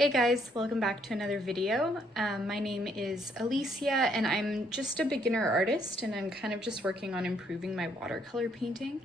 Hey guys, welcome back to another video. My name is Alicia and I'm just a beginner artist and I'm kind of just working on improving my watercolor painting.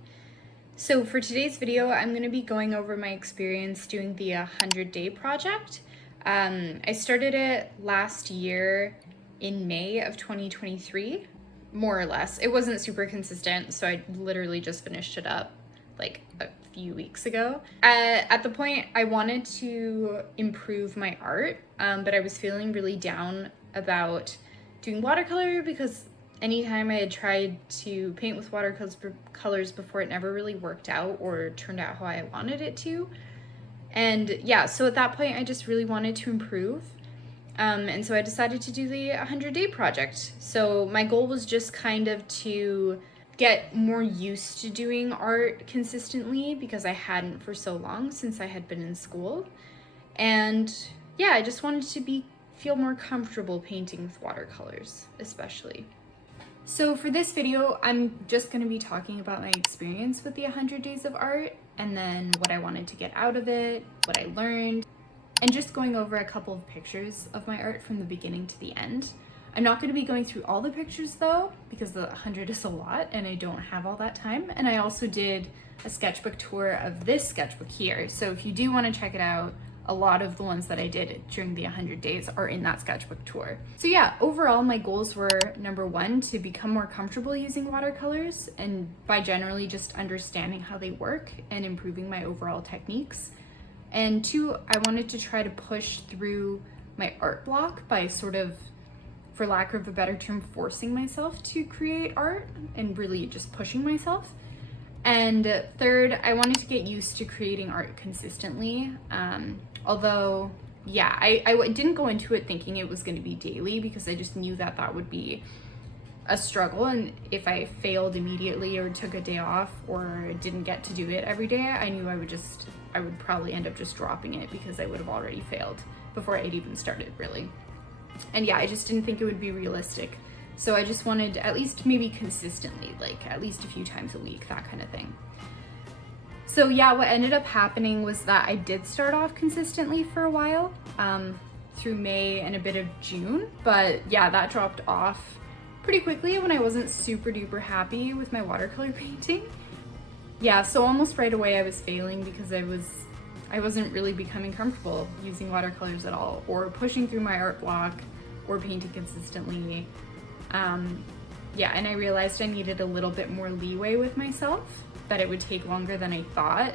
So for today's video, I'm going to be going over my experience doing the 100-day project. I started it last year in May of 2023, more or less. It wasn't super consistent, so I literally just finished it up like a few weeks ago. At the point, I wanted to improve my art, but I was feeling really down about doing watercolor because anytime I had tried to paint with watercolors before, it never really worked out or turned out how I wanted it to. And yeah, so at that point, I just really wanted to improve. And so I decided to do the 100-day project. So my goal was just kind of to get more used to doing art consistently because I hadn't for so long since I had been in school. And yeah, I just wanted to feel more comfortable painting with watercolors, especially. So for this video, I'm just going to be talking about my experience with the 100 Days of Art and then what I wanted to get out of it, what I learned, and just going over a couple of pictures of my art from the beginning to the end. I'm not going to be going through all the pictures though, because the 100 is a lot and I don't have all that time. And I also did a sketchbook tour of this sketchbook here. So if you do want to check it out, a lot of the ones that I did during the 100 days are in that sketchbook tour. So yeah, overall my goals were, number one, to become more comfortable using watercolors and by generally just understanding how they work and improving my overall techniques. And two, I wanted to try to push through my art block by sort of, for lack of a better term, forcing myself to create art and really just pushing myself. And third, I wanted to get used to creating art consistently. Although, yeah, I didn't go into it thinking it was going to be daily because I just knew that that would be a struggle. And if I failed immediately or took a day off or didn't get to do it every day, I knew I would probably end up just dropping it because I would have already failed before I'd even started, really. And yeah, I just didn't think it would be realistic. So I just wanted at least maybe consistently, like at least a few times a week, that kind of thing. So yeah, what ended up happening was that I did start off consistently for a while, through May and a bit of June. But yeah, that dropped off pretty quickly when I wasn't super duper happy with my watercolor painting. Yeah, so almost right away I was failing because I wasn't really becoming comfortable using watercolors at all, or pushing through my art block, or painting consistently. Yeah, and I realized I needed a little bit more leeway with myself, that it would take longer than I thought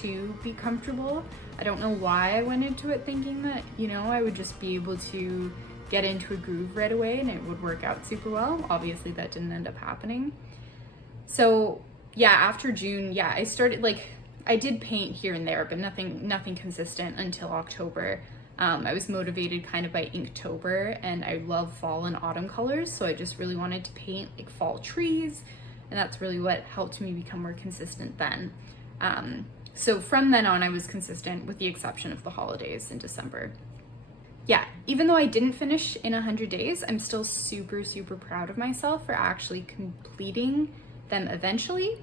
to be comfortable. I don't know why I went into it thinking that, I would just be able to get into a groove right away and it would work out super well. Obviously that didn't end up happening. So yeah, after June, yeah, I started I did paint here and there, but nothing consistent until October. I was motivated kind of by Inktober, and I love fall and autumn colors, so I just really wanted to paint like fall trees, and that's really what helped me become more consistent then. So from then on, I was consistent with the exception of the holidays in December. Yeah, even though I didn't finish in 100 days, I'm still super, super proud of myself for actually completing them eventually.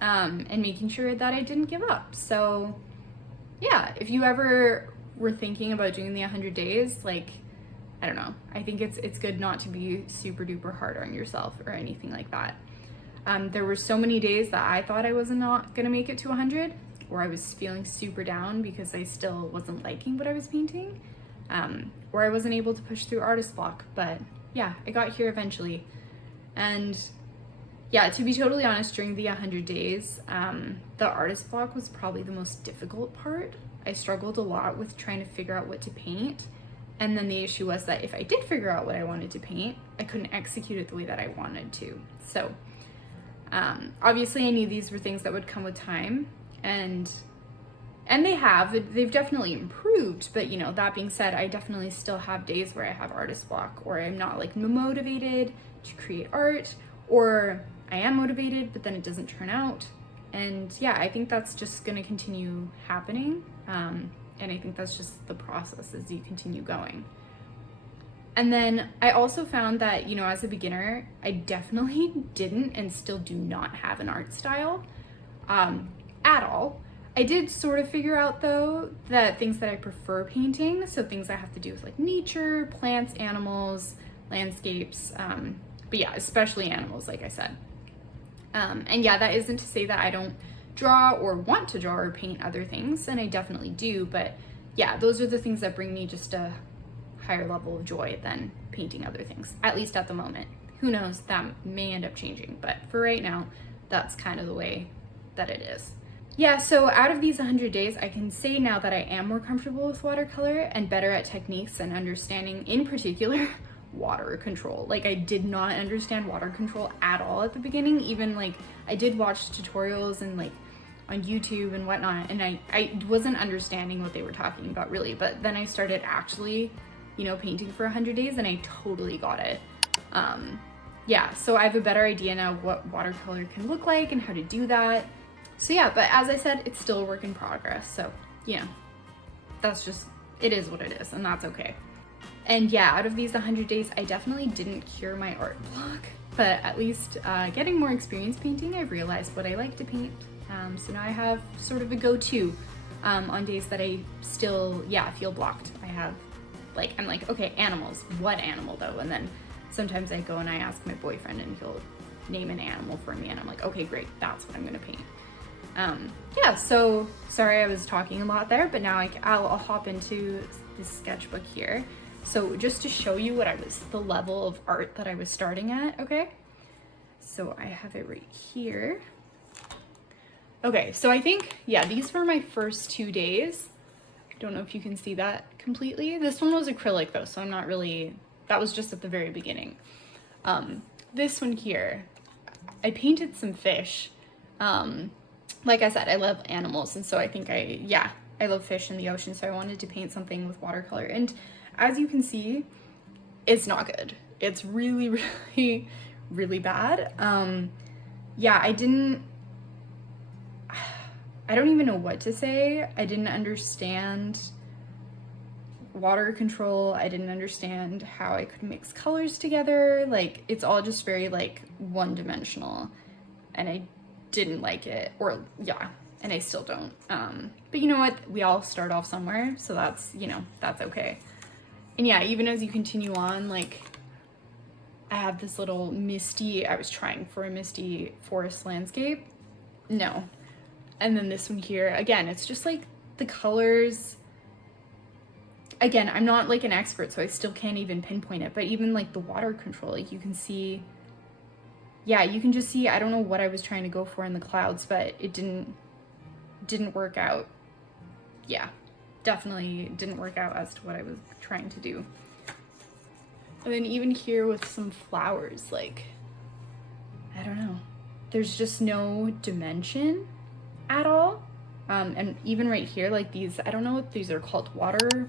And making sure that I didn't give up. So yeah, if you ever were thinking about doing the 100 days, I don't know, I think it's good not to be super duper hard on yourself or anything like that. There were so many days that I thought I was not gonna make it to 100, or I was feeling super down because I still wasn't liking what I was painting, or I wasn't able to push through artist block, but yeah, I got here eventually. And yeah, to be totally honest, during the 100 days, the artist block was probably the most difficult part. I struggled a lot with trying to figure out what to paint. And then the issue was that if I did figure out what I wanted to paint, I couldn't execute it the way that I wanted to. So obviously I knew these were things that would come with time, and they've definitely improved. But that being said, I definitely still have days where I have artist block, or I'm not motivated to create art, or I am motivated, but then it doesn't turn out. And yeah, I think that's just gonna continue happening. And I think that's just the process as you continue going. And then I also found that, as a beginner, I definitely didn't and still do not have an art style at all. I did sort of figure out though that things that I prefer painting, so things I have to do with like nature, plants, animals, landscapes, but yeah, especially animals, like I said. And yeah, that isn't to say that I don't draw or want to draw or paint other things, and I definitely do, but yeah, those are the things that bring me just a higher level of joy than painting other things, at least at the moment. Who knows, that may end up changing, but for right now, that's kind of the way that it is. Yeah, so out of these 100 days, I can say now that I am more comfortable with watercolor and better at techniques and understanding, in particular, water control. Like, I did not understand water control at all at the beginning. Even like I did watch tutorials and like on YouTube and whatnot, and I wasn't understanding what they were talking about really, but then I started actually, you know, painting for 100 days and I totally got it. Yeah, so I have a better idea now what watercolor can look like and how to do that. So yeah, but as I said, it's still a work in progress. So, you know, that's just, it is what it is, and that's okay. And yeah, out of these 100 days, I definitely didn't cure my art block, but at least getting more experience painting, I've realized what I like to paint. So now I have sort of a go-to on days that I still, yeah, feel blocked. I have like, I'm like, okay, animals, what animal though? And then sometimes I go and I ask my boyfriend and he'll name an animal for me and I'm like, okay, great, that's what I'm gonna paint. Yeah, so sorry I was talking a lot there, but now I'll hop into this sketchbook here. So just to show you the level of art that I was starting at, okay? So I have it right here. Okay, so I think, yeah, these were my first 2 days. I don't know if you can see that completely. This one was acrylic though, so I'm not really, that was just at the very beginning. This one here, I painted some fish. Like I said, I love animals, and so I think I love fish in the ocean, so I wanted to paint something with watercolor. And as you can see, it's not good. It's really, really, really bad. Yeah, I don't even know what to say. I didn't understand water control. I didn't understand how I could mix colors together. Like, it's all just very like one-dimensional, and I didn't like it, or yeah, and I still don't. But you know what? We all start off somewhere, so that's, you know, that's okay. And yeah, even as you continue on, like, I have this little misty, I was trying for a misty forest landscape. No. And then this one here, again, it's just like the colors. Again, I'm not like an expert, so I still can't even pinpoint it, but even like the water control, like you can see, yeah, you can just see, I don't know what I was trying to go for in the clouds, but it didn't work out. Yeah, definitely didn't work out as to what I was trying to do. And then even here with some flowers, like, I don't know, there's just no dimension at all. And even right here, like these, I don't know what these are called, water,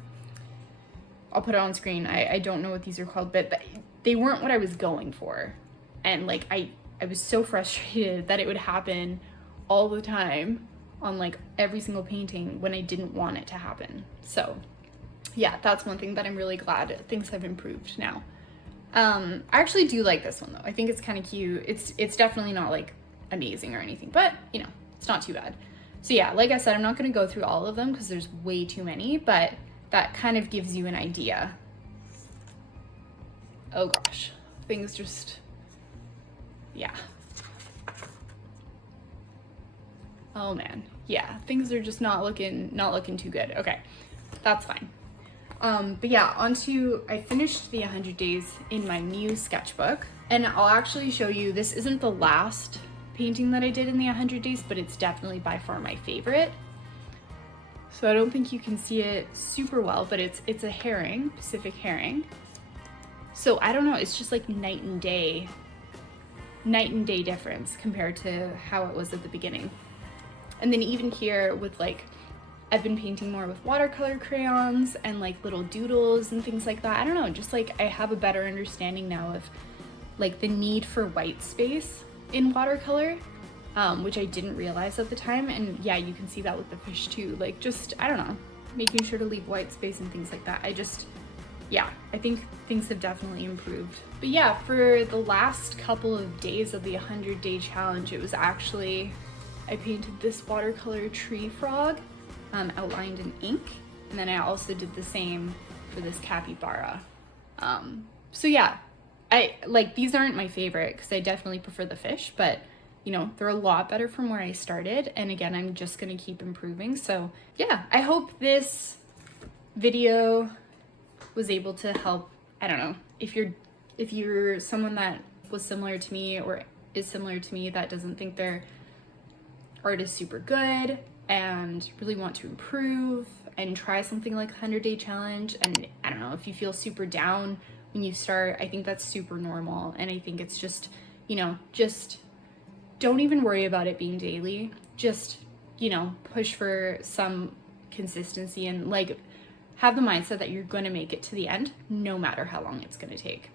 I'll put it on screen. I don't know what these are called, but they weren't what I was going for. And like, I was so frustrated that it would happen all the time on like every single painting when I didn't want it to happen. So yeah, that's one thing that I'm really glad things have improved now. I actually do like this one though. I think it's kind of cute. It's definitely not like amazing or anything, but you know, it's not too bad. So yeah, like I said, I'm not going to go through all of them because there's way too many, but that kind of gives you an idea. Oh gosh, things just, yeah. Oh man, yeah, things are just not looking too good. Okay, that's fine. But yeah, I finished the 100 days in my new sketchbook, and I'll actually show you, this isn't the last painting that I did in the 100 days, but it's definitely by far my favorite. So I don't think you can see it super well, but it's a herring, Pacific herring. So I don't know, it's just like night and day difference compared to how it was at the beginning. And then even here with like, I've been painting more with watercolor crayons and like little doodles and things like that. I don't know, just like I have a better understanding now of like the need for white space in watercolor, which I didn't realize at the time. And yeah, you can see that with the fish too. Like just, I don't know, making sure to leave white space and things like that. Yeah, I think things have definitely improved. But yeah, for the last couple of days of the 100-day challenge, it was actually, I painted this watercolor tree frog outlined in ink, and then I also did the same for this capybara. So yeah, I like, these aren't my favorite because I definitely prefer the fish, but you know, they're a lot better from where I started. And again, I'm just gonna keep improving. So yeah, I hope this video was able to help. I don't know, if you're someone that was similar to me or is similar to me that doesn't think their art is super good and really want to improve and try something like 100-day challenge. And I don't know, if you feel super down when you start, I think that's super normal. And I think it's just, you know, just don't even worry about it being daily. Just, you know, push for some consistency and like have the mindset that you're going to make it to the end no matter how long it's going to take.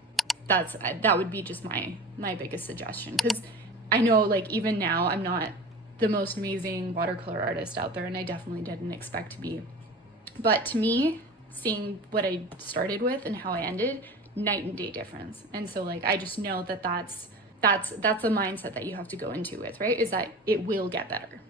That would be just my biggest suggestion, because I know, like, even now I'm not the most amazing watercolor artist out there, and I definitely didn't expect to be. But to me, seeing what I started with and how I ended, night and day difference. And so like, I just know that that's a mindset that you have to go into with, right? Is that it will get better.